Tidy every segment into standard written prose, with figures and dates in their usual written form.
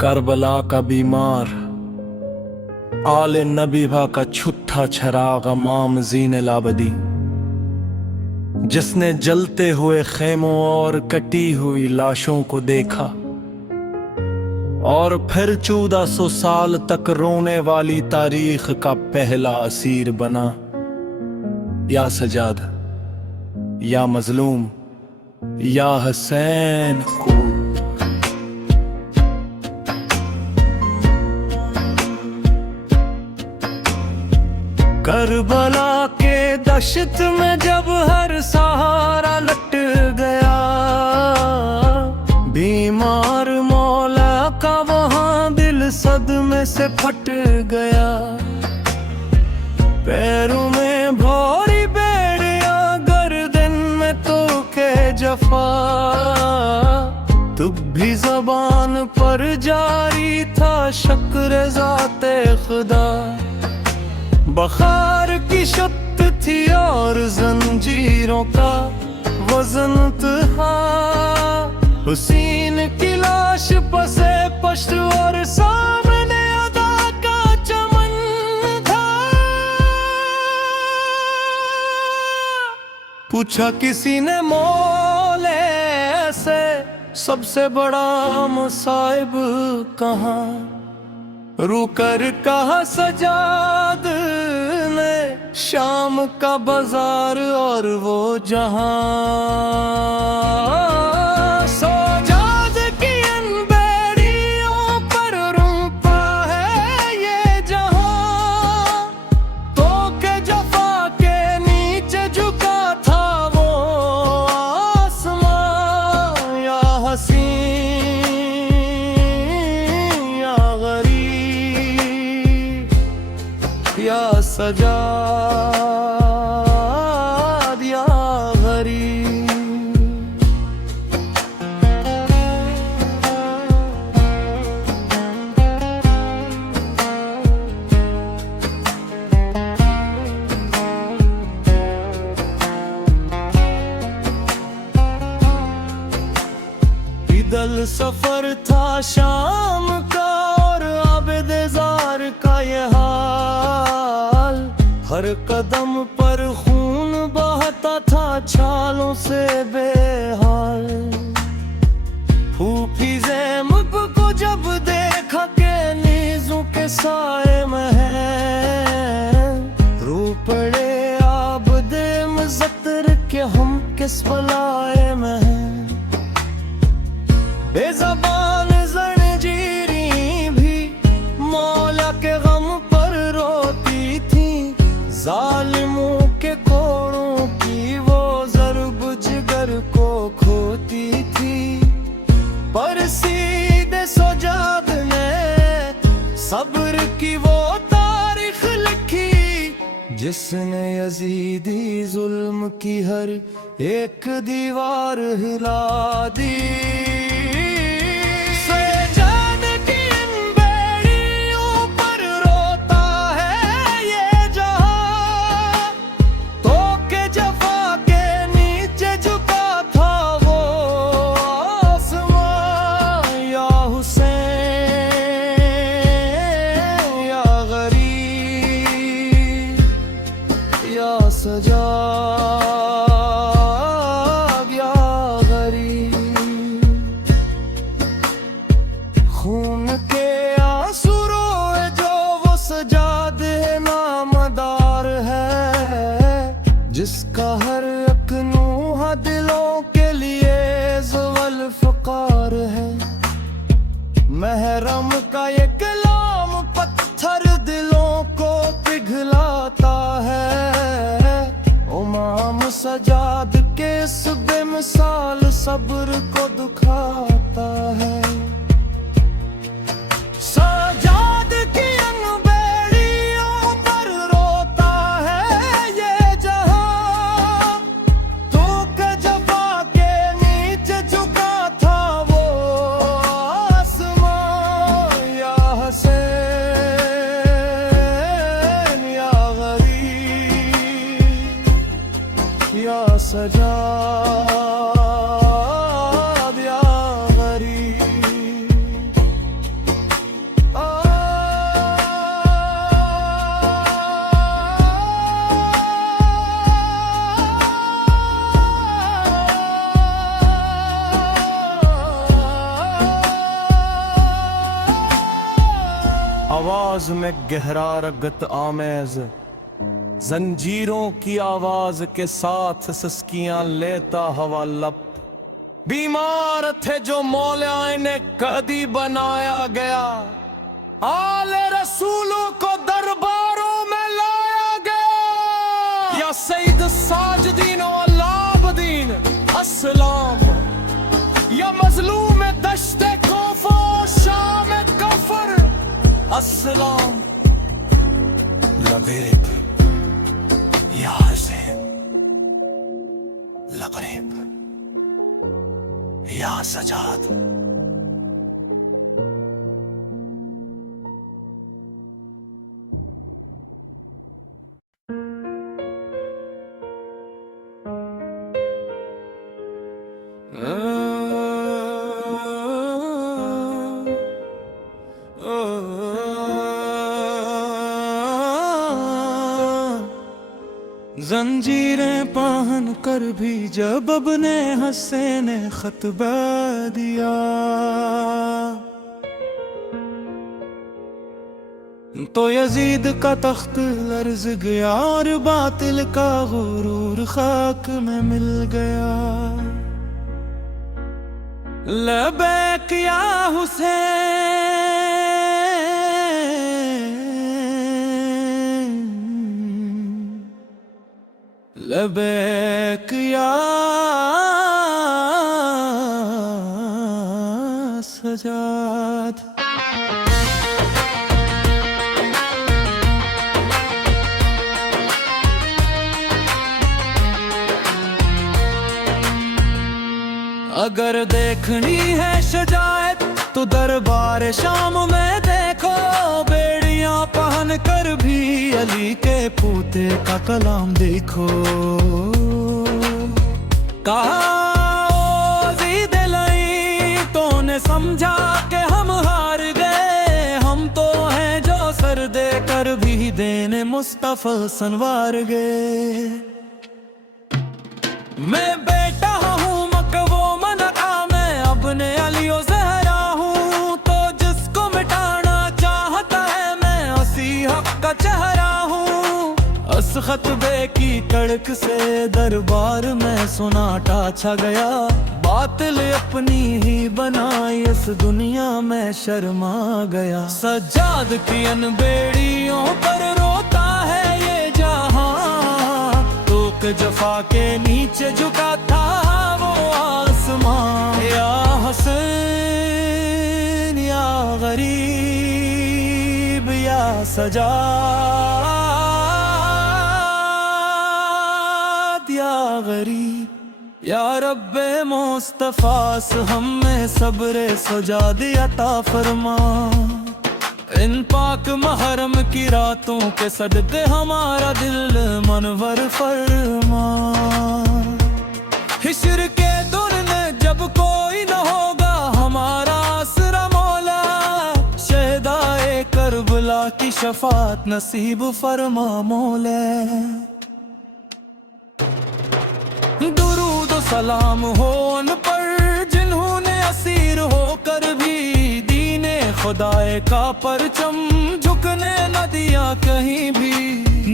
Karbala का बीमार आले नबीभा का छुट्टा छराग अमाम जीन लाबदी, जिसने जलते हुए खेमों और कटी हुई लाशों को देखा और फिर 1400 साल तक रोने वाली तारीख का पहला असीर बना। या सजाद, या मजलूम, या हुसैन को करबला के दशत में जब हर सहारा लट गया, बीमार मौला का वहां दिल सदमे से फट गया। पैरों में भौरी बेड़िया, गर्दन में तो के जफा, तब भी ज़बान पर जारी था शुक्र ज़ाते खुदा। बखार की शत थी और जंजीरों का वजन था, हुसैन की लाश पसे पश्त और सामने अदा का चमन था। पूछा किसी ने मौले से, सबसे बड़ा मुसाइब कहाँ? रुकर कहा सजाद ने, शाम का बाजार और वो जहां। सजाद की अनबेड़ियों पर रूपा है ये जहां, तो के जफा के नीचे झुका था वो आसमां। या हसीन, या सजाद, या गरीब। पैदल सफर था शाम का और आबिदजार का ये हाल, हर कदम पर खून बहता था छालों से बेहाल। फूफी ज़ैनब को जब देखा के नीज़ों के साए में है, रो पड़े आबदे मुज़त्तर के हम किस बलाए में हैं। बेज़बान ज़ंजीरी भी मौला के गम पर रोती थी, जालिमों के कोड़ों की वो ज़रब जिगर को खोती थी। पर सीधे सजाद ने सब्र की वो तारीख लिखी, जिसने यजीदी जुल्म की हर एक दीवार हिला दी। या सजाद, या गरीब। खून के आंसू रोए जो वो सजाद है नामदार है, जिसका हर एक नूहा दिलों के लिए ज़वल फ़कार है। महरम का ये कलाम पत्थर दिलों को पिघलाता है, इमाम सजाद के इस बेमिसाल सब्र को दुखाता है। सजाद की अनबेड़ियों पर रोता है ये जहां, तो के जफा के नीचे झुका था वो आसमां। या हुसैन, या गरीब, या सजाद या गरीब। आवाज में गहरा रगत आमेज, जंजीरों की आवाज के साथ सिसकियां लेता हवा लब। बीमार थे जो मौला ने कदी बनाया गया, आले रसूलों को दरबारों में लाया गया। या सईद साजदीन व लाबदीन अस्सलाम, या मजलूम दश्ते कोफो शाम कफर अस्सलाम। लबेक या हुसैन, लकरीब या सजाद। जंजीरें पहन कर भी जब अपने हस्से ने खतबा दिया, तो यजीद का तख्त लर्ज गया और बातिल का गुरूर खाक में मिल गया। लबैक या हुसैन, लबैक या सजाद। अगर देखनी है शजायत तो दरबार शाम में देखो, बेड़ियां पहन कर भी अली के पोते का कलाम देखो। कहा ज़ीद लाई तो ने समझा के हम हार गए, हम तो हैं जो सर दे कर भी देने मुस्तफा सनवार गए। मैं बेटा हूँ मकबो मनका, मैं अपने अलियो ज़हरा हूँ, तो जिसको मिटाना चाहता है मैं उसी हक का चेहरा हूँ। उस खतबे की कड़क से दरबार में सुनाटा छा गया, बातिल अपनी ही बनाई इस दुनिया में शर्मा गया। सज्जाद की अन बेड़ियों पर रोता है ये जहां, जफा के नीचे झुका था वो आसमां। या हुसैन या गरीब या सजाद या गरीब। या रब्बे मुस्तफास हम में सब्र सजाद अता फरमा, इन पाक महरम की रातों के सदके हमारा दिल मनवर फरमा। हिश्र के दुर्न जब कोई न होगा हमारा आसरा मौला, शहदाए करबला की शफात नसीब फरमा मौला। दुरूद सलाम हो उन पर जिन्होंने असीर होकर भी दीने खुदाए का परचम झुकने न दिया कहीं भी।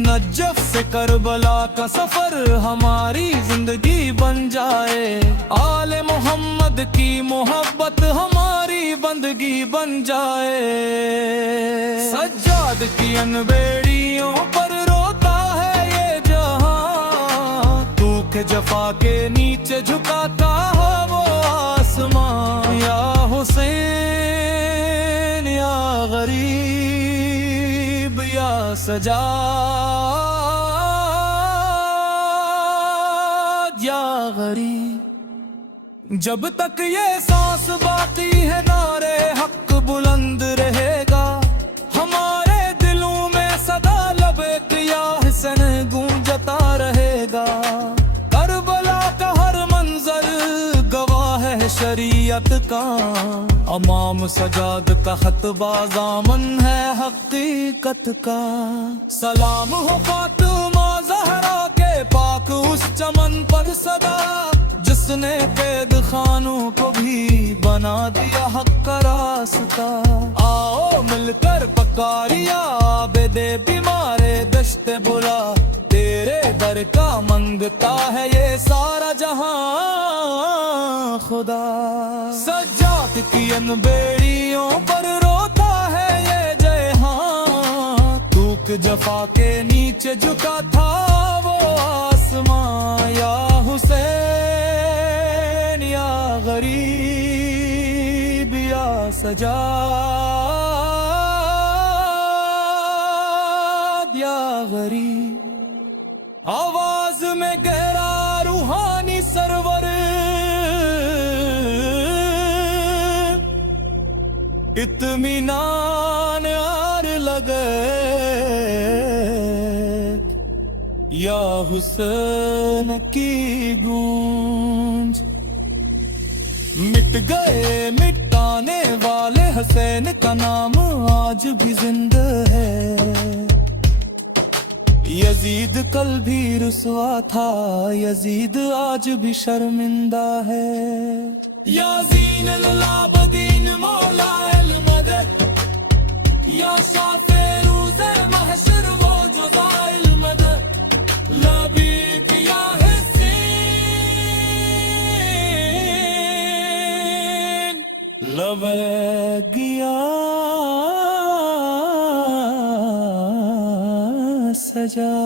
नजफ से करबला का सफर हमारी जिंदगी बन जाए, आले मोहम्मद की मोहब्बत हमारी बंदगी बन जाए। सज्जाद की अन बेड़ियों पर रोता है ये जहां, तू के जफा के नीचे झुकाता है वो आसमां। या हुसैन या गरीब या सजाद या गरीब। जब तक ये सांस बाकी है नारे हक बुलंद रहेगा, हमारे दिलों में सदा लबैक या हुसैन गूंजता रहेगा। शरीयत का, अमाम सजाद का खतबाजामन है हकीकत का। सलाम हो फातिमा ज़हरा के पाक उस चमन पर सदा, जिसने कैद खानों को भी बना दिया हक का रास्ता। आओ मिलकर पकारिया आबिदे बीमारे दश्ते बुला, तेरे दर का मंगता है ये सारा जहां खुदा। सज्जाद की इन बेड़ियों पर रोता है ये जहां, तूक जफा के नीचे झुका था वो आसमां। या हुसैन या गरीब या सजाद या गरीब, आवाज में गहरा रूहानी सरवर, इत्मीनान आर लगे या हुसैन की गूंज। मिट गए मिटाने वाले हुसैन का नाम आज भी जिंदा है। यजीद कल भी रुसवा था, यजीद आज भी शर्मिंदा है। या ज़ीन अल-आबिदीन मौला अल-मदद, या शाफ़े रोज़े महशर वो जो ज़ाइल मदद, लबीक या हुसैन लबैक या सजा।